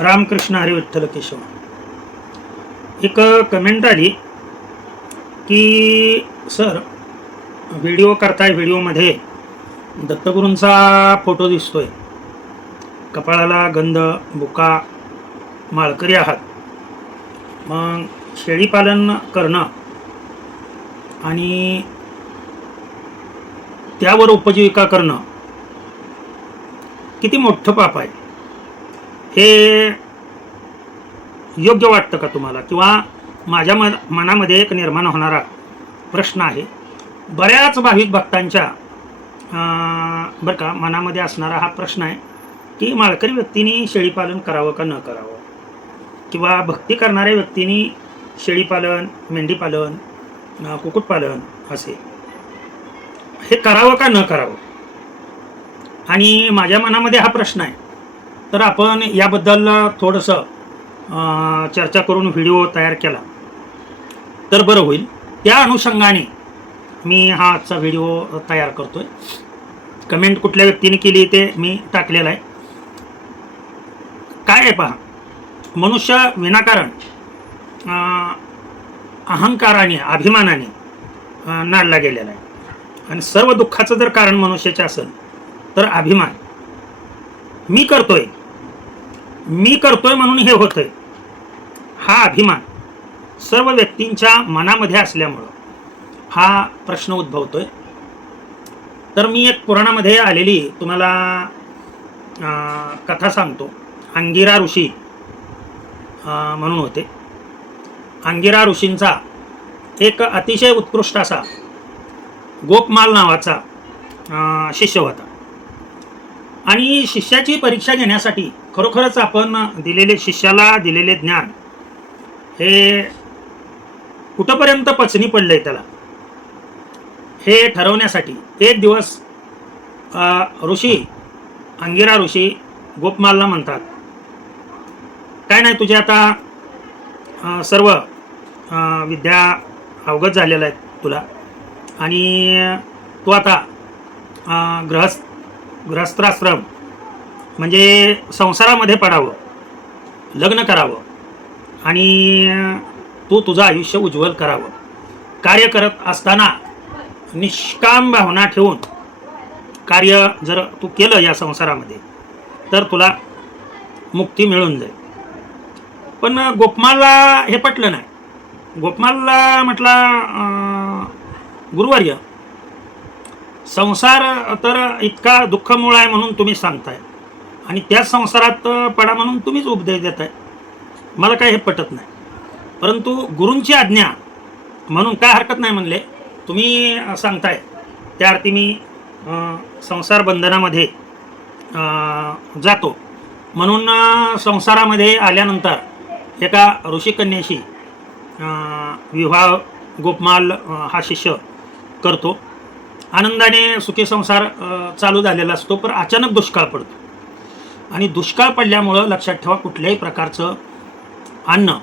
रामकृष्ण हरी विठ्ठल केशव. एक कमेंट आली की सर व्हिडिओ करताय, व्हिडिओमध्ये दत्तगुरूंचा फोटो दिसतोय, कपाळाला गंध, बुका, माळकरी आहात, मग शेळीपालन करणं आणि त्यावर उपजीविका करणं किती मोठं पाप आहे, हे योग्य वाटतं का तुम्हाला? किंवा माझ्या मनामध्ये एक निर्माण होणारा प्रश्न आहे. बऱ्याच भाविक भक्तांच्या बरं का मनामध्ये असणारा हा प्रश्न आहे की माळकरी व्यक्तींनी शेळीपालन करावं का न करावं, किंवा भक्ती करणाऱ्या व्यक्तींनी शेळीपालन, मेंढीपालन, कुक्कुटपालन असे हे करावं का न करावं. आणि माझ्या मनामध्ये हा प्रश्न आहे. तर आपण याबद्दल थोडंसं चर्चा करून व्हिडिओ तयार केला तर बरं होईल. त्या अनुषंगाने मी हा आजचा व्हिडिओ तयार करतोय. कमेंट कुठल्या व्यक्तीने केली ते मी टाकलेलं आहे. काय आहे पहा, मनुष्य विनाकारण अहंकाराने, अभिमानाने नाडला गेलेला आहे. आणि सर्व दुःखाचं जर कारण मनुष्याचे असेल तर अभिमान. मी करतोय म्हणून हे होतंय, हा अभिमान सर्व व्यक्तींच्या मनामध्ये असल्यामुळं हा प्रश्न उद्भवतोय. तर मी एक पुराणामध्ये आलेली तुम्हाला कथा सांगतो. अंगिरा ऋषी म्हणून होते. अंगिरा ऋषींचा एक अतिशय उत्कृष्ट असा गोपमाल नावाचा शिष्य होता. आणि शिष्याची परीक्षा घेण्यासाठी खरोखरच आपण शिष्याला दिलेले ज्ञान हे कुठंपर्यंत पचनी पडलंय त्याला हे ठरवण्यासाठी एक दिवस अंगिरा ऋषी गोपमालला म्हणतात, काय नाही, तुझे आता सर्व विद्या अवगत झालेल्या आहेत तुला, आणि तू आता गृहस्थाश्रम म्हणजे संसारामध्ये पडावं, लग्न करावं आणि तू तुझं आयुष्य उज्ज्वल करावं. कार्य करत असताना निष्काम भावना ठेवून कार्य जर तू केलं या संसारामध्ये तर तुला मुक्ती मिळून जाईल. पण गोपमालला हे पटलं नाही. गोपमालला म्हटला, गुरुवर्य, संसार तर इतका दुःखमूळ आहे म्हणून तुम्ही सांगताय, आणि त्याच संसारात पडा म्हणून तुम्हीच उपदेश देताय, मला काय हे पटत नाही. परंतु गुरूंची आज्ञा म्हणून काय हरकत नाही म्हणले, तुम्ही सांगताय त्या अर्थी मी संसार बंधनामध्ये जातो. म्हणून संसारामध्ये आल्यानंतर एका ऋषिकन्येशी विवाह गोपमाल हा शिष्य करतो. आनंदाने सुखी संसार चालू झालेला असतो. पण अचानक दुष्काळ पडतो, आणि दुष्काळ पडल्यामुळं लक्षात ठेवा कुठल्याही प्रकारचं अन्न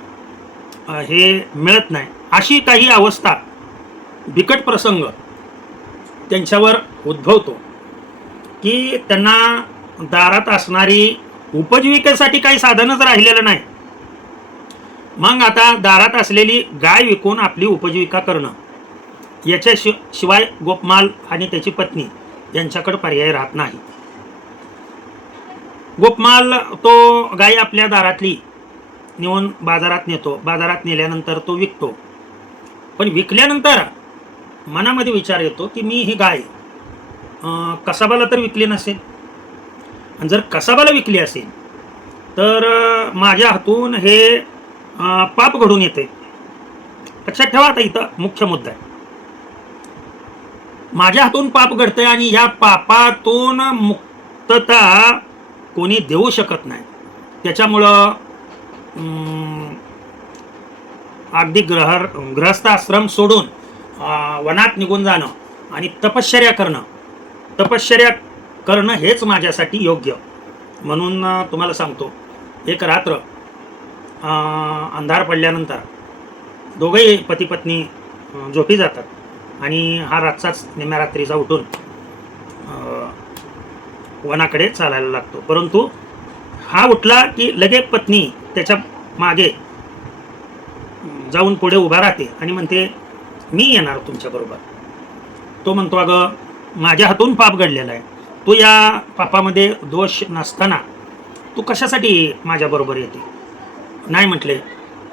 हे मिळत नाही. अशी काही अवस्था, बिकट प्रसंग त्यांच्यावर उद्भवतो की त्यांना दारात असणारी उपजीविकेसाठी काही साधनच राहिलेलं नाही. मग आता दारात असलेली गाय विकून आपली उपजीविका करणं याच्याशिवाय गोपमाल आणि त्याची पत्नी यांच्याकडे पर्याय राहत नाही. गोपमाल तो गाय आपल्या दारातली नेऊन बाजारात नेतो. बाजारात नेल्यानंतर तो विकतो. पण विकल्यानंतर मनामध्ये विचार येतो की मी ही गाय कसाबाला तर विकली नसेल, आणि जर कसाबाला विकली असेल तर माझ्या हातून हे पाप घडून येते. लक्षात ठेवा, आता इथं मुख्य मुद्दा आहे. माझ्या हातून पाप घडतंय आणि या पापातून मुक्तता कोणी देऊ शकत नाही. त्याच्यामुळं अगदी गृहस्थ सोडून वनात निघून जाणं आणि तपश्चर्या करणं हेच माझ्यासाठी योग्य. म्हणून तुम्हाला सांगतो, एक रात्र अंधार पडल्यानंतर दोघंही पती पत्नी झोपी जातात, आणि हा रातचाच निम्या रात्रीचा उठून वनाकडे चालायला लागतो. परंतु हा उठला की लगे पत्नी त्याच्या मागे जाऊन पुढे उभा राहते आणि म्हणते मी येणार तुमच्याबरोबर. तो म्हणतो अगं माझ्या हातून पाप घडलेला आहे, तू या पापामध्ये दोष नसताना तू कशासाठी माझ्याबरोबर येते. नाही म्हटले,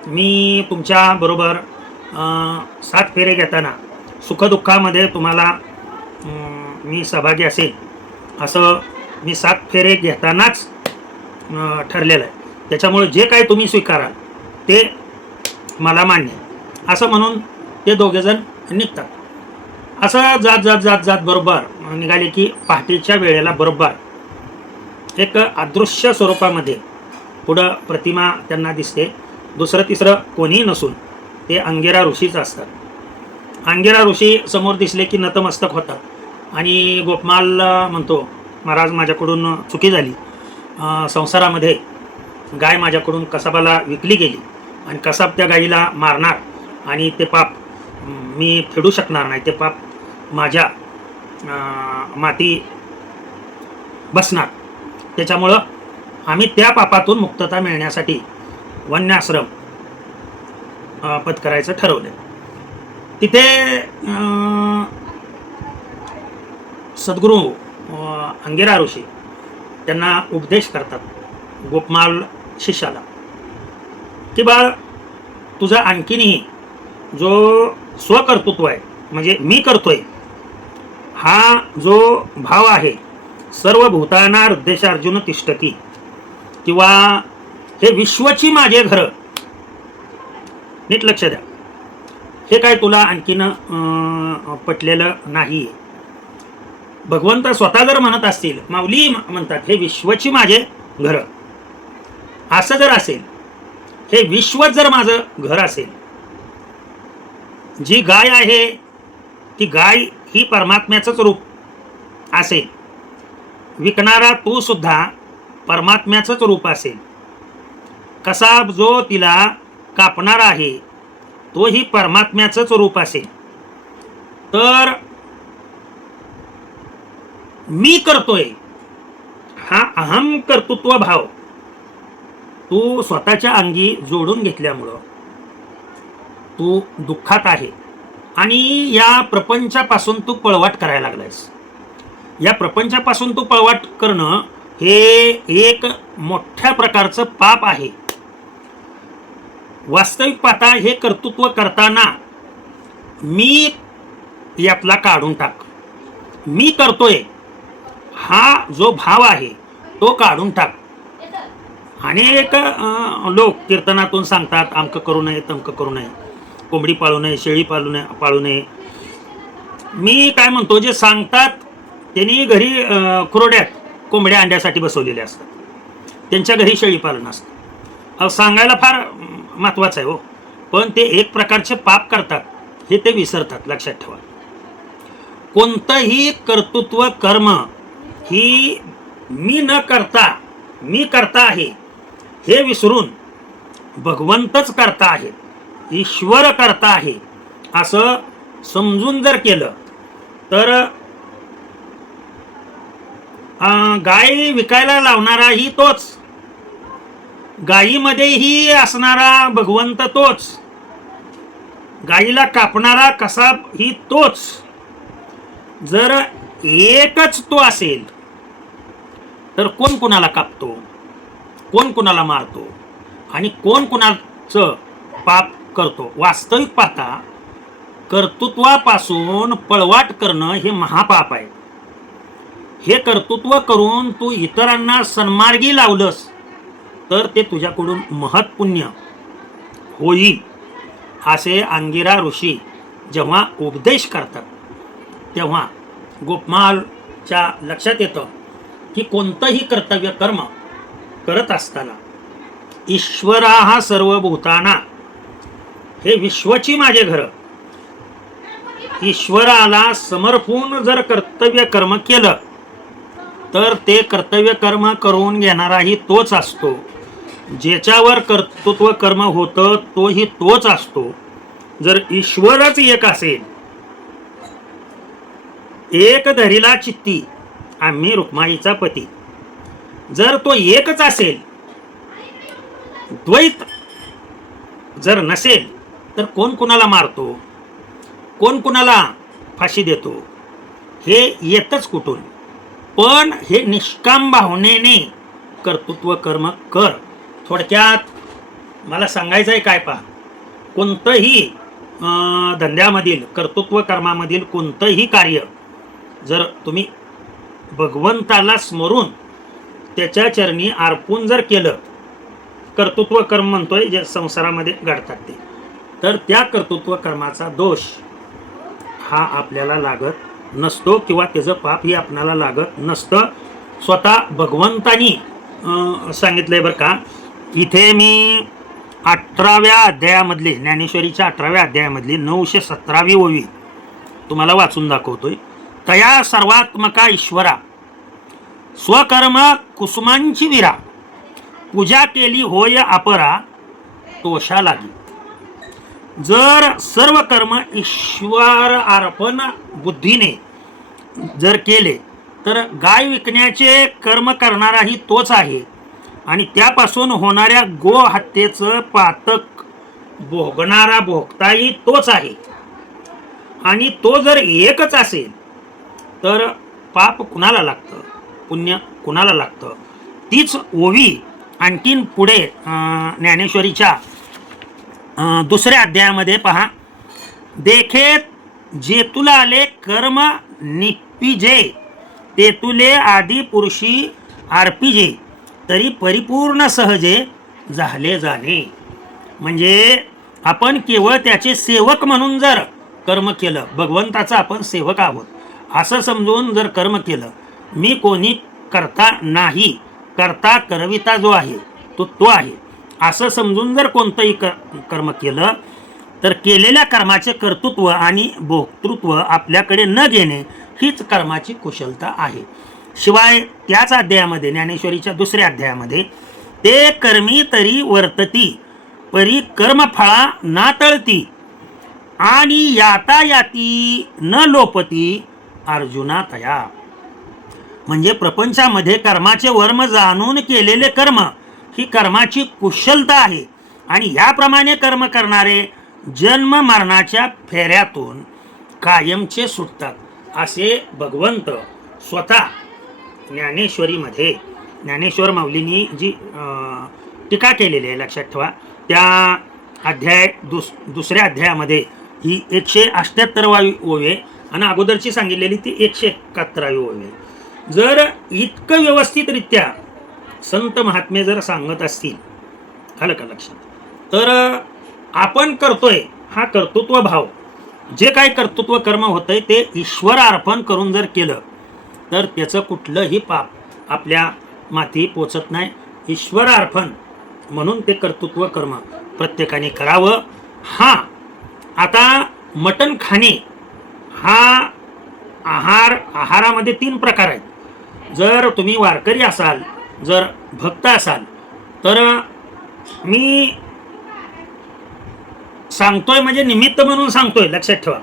मी तुमच्याबरोबर 7 फेरे घेताना सुखदुःखामध्ये तुम्हाला मी सहभागी असेल असं मी 7 फेरे घेतानाच ठरलेलं आहे. त्याच्यामुळे जे काही तुम्ही स्वीकाराल ते मला मान्य आहे. असं म्हणून ते दोघेजण निघतात. असं जात जात जात जात बरोबर निघाले की पहाटेच्या वेळेला बरोबर एक अदृश्य स्वरूपामध्ये पुढं प्रतिमा त्यांना दिसते. दुसरं तिसरं कोणीही नसून ते अंगिरा ऋषीच असतात. अंगिरा ऋषी समोर दिसले की नतमस्तक होतात आणि गोपमाल म्हणतो महाराज माझ्याकडून चुकी झाली, संसारामध्ये गाय माझ्याकडून कसाबाला विकली गेली आणि कसाब त्या गाईला मारणार आणि ते पाप मी फेडू शकणार नाही, ते पाप माझ्या माती बसणार. त्याच्यामुळं आम्ही त्या पापातून मुक्तता मिळण्यासाठी वन्याश्रम पत्करायचं ठरवलं. तिथे सद्गुरू अंगिरा ऋषी त्यांना उपदेश करतात गोपमाल शिष्याला की बाळ तुझा आणखीनही जो स्वकर्तृत्व आहे म्हणजे मी करतोय हा जो भाव आहे सर्व भूताना हृदयेशार्जुन तिष्ठती किंवा हे विश्वची माझे घर, नीट लक्ष द्या, हे काय तुला आणखीन पटलेलं नाही. भगवंत स्वतः जर म्हणत असतील, माऊली म्हणतात हे विश्वची माझे घर, असं जर असेल, हे विश्व जर माझं घर असेल, जी गाय आहे ती गाय ही परमात्म्याचंच रूप असेल, विकणारा तू सुद्धा परमात्म्याचंच रूप असेल, कसाब जो तिला कापणारा आहे तोही परमात्म्याचंच रूप असेल, तर मी करतोय हा अहम कर्तृत्व भाव तू स्वतःच्या अंगी जोडून घेतल्यामुळं तू दुःखात आहे आणि या प्रपंचापासून तू पळवाट करायला लागलायस. या प्रपंचापासून तू पळवाट करणं हे एक मोठ्या प्रकारचं पाप आहे. वास्तविक पाहता हे कर्तृत्व करताना मी यातला काढून टाक, मी करतोय हा जो भाव आहे तो काढून टाक. अनेक लोक कीर्तनातून सांगतात अमकं करू नये तमकं करू नये, कोंबडी पाळू नये, शेळी पाळू नये. मी काय म्हणतो, जे सांगतात त्यांनी घरी खुरोड्यात कोंबड्या अंड्यासाठी बसवलेले असतात, त्यांच्या घरी शेळी पालन असतं. सांगायला फार महत्वाचं आहे हो, पण ते एक प्रकारचे पाप करतात हे ते विसरतात. लक्षात ठेवा, कोणतंही कर्तृत्व कर्म ही मी न करता मी करता आहे हे विसरून भगवंतच करता आहे, ईश्वर करता आहे असं समजून जर केलं तर गाय विकायला लावणाराही तोच, गायीमध्येही असणारा भगवंत तोच, गायीला कापणारा कसाब ही तोच. जर एकच तो असेल तर कोण कुणाला कापतो, कोण कुणाला मारतो आणि कोण कुणाचं पाप करतो. वास्तविक पाहता कर्तृत्वापासून पळवाट करणं हे महापाप आहे. हे कर्तृत्व करून तू इतरांना सन्मार्गी लावलंस तर ते तुझ्याकडून महत्पुण्य होईल. असे अंगिरा ऋषी जेव्हा उपदेश करतात तेव्हा गोपमालच्या लक्षात येतं की कोणतंही कर्तव्य कर्म करत असताना ईश्वरा हा सर्व भूताना हे विश्वची माझे घर, ईश्वराला समर्पून जर कर्तव्य कर्म केलं तर ते कर्तव्य कर्म करून घेणाराही तोच असतो, ज्याच्यावर कर्तृत्व कर्म होतं तोही तोच असतो. जर ईश्वरच एक असेल, एक धरिला चित्ती आम्ही रुक्माईचा पती, जर तो एकच असेल, द्वैत जर नसेल, तर कोण कुणाला मारतो, कोण कुणाला फाशी देतो, हे येतच कुठून? पण हे निष्काम भावनेने कर्तृत्व कर्म कर. थोडक्यात मला सांगायचं आहे काय, पहा, कोणतंही धंद्यामधील कर्तृत्व कर्मामधील कोणतंही कार्य जर तुम्ही भगवंताला स्मरून त्याच्या चरणी अर्पून जर केलं, कर्तृत्व कर्म म्हणतोय जे संसारामध्ये घडतात ते, तर त्या कर्तृत्व कर्माचा दोष हा आपल्याला लागत नसतो किंवा त्याचं पापही आपल्याला लागत नसतं. स्वतः भगवंतानी सांगितलंय बरं का. इथे मी 18व्या अध्यायामधली, ज्ञानेश्वरीच्या 18व्या अध्यायामधली 917वी ओवी तुम्हाला वाचून दाखवतोय. तया सर्वात्मका ईश्वरा स्वकर्म कुसुमांची विरा, पूजा केली होय अपरा तोषा लागी. जर सर्व कर्म ईश्वर अर्पण बुद्धीने जर केले, तर गाय विकण्याचे कर्म करणाराही तोच आहे आणि त्यापासून होणाऱ्या गो हत्येचं पातक भोगणारा भोगताही तोच आहे. आणि तो जर एकच असेल, तर पाप कुणाला लागतं, पुण्य कुणाला लागतं? तीच ओवी आणखीन पुढे ज्ञानेश्वरीच्या दुसऱ्या अध्यायामध्ये पहा. देखेत जे तुला आले कर्म निपिजे, ते तुले आदी पुरुषी अर्पिजे, तरी परिपूर्ण सहजे झाले जाणे. म्हणजे आपण केवळ त्याचे सेवक म्हणून जर कर्म केलं, भगवंताचा आपण सेवक आहोत असं समजून जर कर्म केलं, मी कोणी करता नाही, करता करविता जो आहे तो आहे असं समजून जर कोणतंही कर्म केलं, तर केलेल्या कर्माचे कर्तृत्व आणि भोक्तृत्व आपल्याकडे न घेणे हीच कर्माची कुशलता आहे. शिवाय त्याच अध्यायामध्ये, ज्ञानेश्वरीच्या दुसऱ्या अध्यायामध्ये, ते कर्मी तरी वर्तती परी कर्मफळा ना तळती आणि यातायाती न लोपती अर्जुना तया. म्हणजे प्रपंचामध्ये कर्माचे वर्म जाणून केलेले कर्म ही कर्माची कुशलता आहे आणि याप्रमाणे कर्म करणारे जन्म मरणाच्या फेऱ्यातून कायमचे सुटतात, असे भगवंत स्वतः ज्ञानेश्वरीमध्ये, ज्ञानेश्वर माऊलींनी जी टीका केलेली आहे, लक्षात ठेवा, त्या दुसऱ्या अध्यायामध्ये ही 178वी ओवी आणि अगोदरची सांगितलेली ती 171वी ओवी. जर इतकं व्यवस्थितरित्या संत महात्मे जर सांगत असतील, आलं का लक्षात, तर आपण करतोय हा कर्तृत्व भाव, जे काय कर्तृत्व कर्म होतंय ते ईश्वर अर्पण करून जर केलं, तर त्याचं कुठलंही पाप आपल्या माथी पोचत नाही. ईश्वर अर्पण म्हणून ते कर्तृत्व कर्म प्रत्येकाने करावं. हा आता मटण खाणे हा आहारामध्ये 3 प्रकार आहेत. जर तुम्ही वारकरी असाल, जर भक्त असाल, तर मी सांगतोय म्हणजे निमित्त म्हणून सांगतोय, लक्षात ठेवा,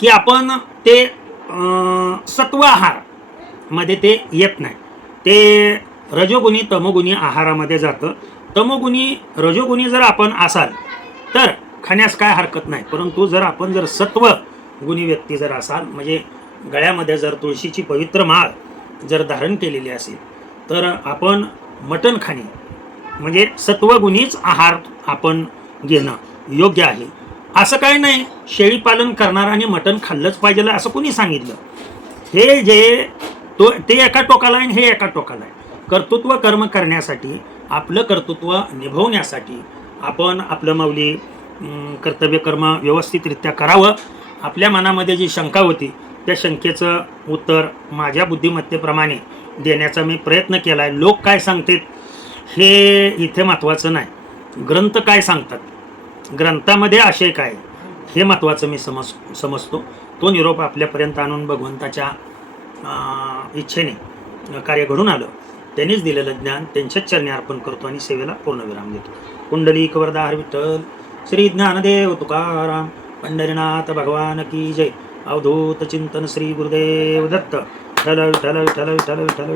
की आपण ते सत्व आहार मध्ये ते येत नाही, ते रजोगुणी तमोगुणी आहारामध्ये जातं. तमोगुणी रजोगुणी जर आपण असाल तर खाण्यास काय हरकत नाही, परंतु जर आपण जर सत्व गुणी व्यक्ती जर असाल, म्हणजे गळ्यामध्ये जर तुळशीची पवित्र माळ जर धारण केलेली असेल, तर आपण मटण खाणे म्हणजे सत्वगुणीच आहार आपण घेणं योग्य आहे. असं काय नाही शेळी पालन करणाराने मटण खाल्लंच पाहिजे असं कोणी सांगितलं. हे जे ते एका टोकाला आहे, हे एका टोकाला आहे. कर्तृत्व कर्म करण्यासाठी, आपलं कर्तृत्व निभवण्यासाठी आपण आपलं माऊली कर्तव्य कर्म व्यवस्थितरित्या करावं. आपल्या मनामध्ये जी शंका होती त्या शंकेचं उत्तर माझ्या बुद्धिमत्तेप्रमाणे देण्याचा मी प्रयत्न केला आहे. लोक काय सांगतात हे इथे महत्त्वाचं नाही, ग्रंथ काय सांगतात, ग्रंथामध्ये आशय काय हे महत्त्वाचं मी समजतो. तो निरोप आपल्यापर्यंत आणून भगवंताच्या इच्छेने कार्य घडून आलं, त्यांनीच दिलेलं ज्ञान त्यांच्याच चरणी अर्पण करतो आणि सेवेला पूर्णविराम देतो. कुंडलिक वरदार विठ्ठल श्री ज्ञानदेव तुकाराम पंढरीनाथ भगवान की जय. अवधूत चिंतन श्री गुरुदेव दत्त. विठ्ठल विठ्ठल विठ्ठल विठ्ठल विठ्ठल.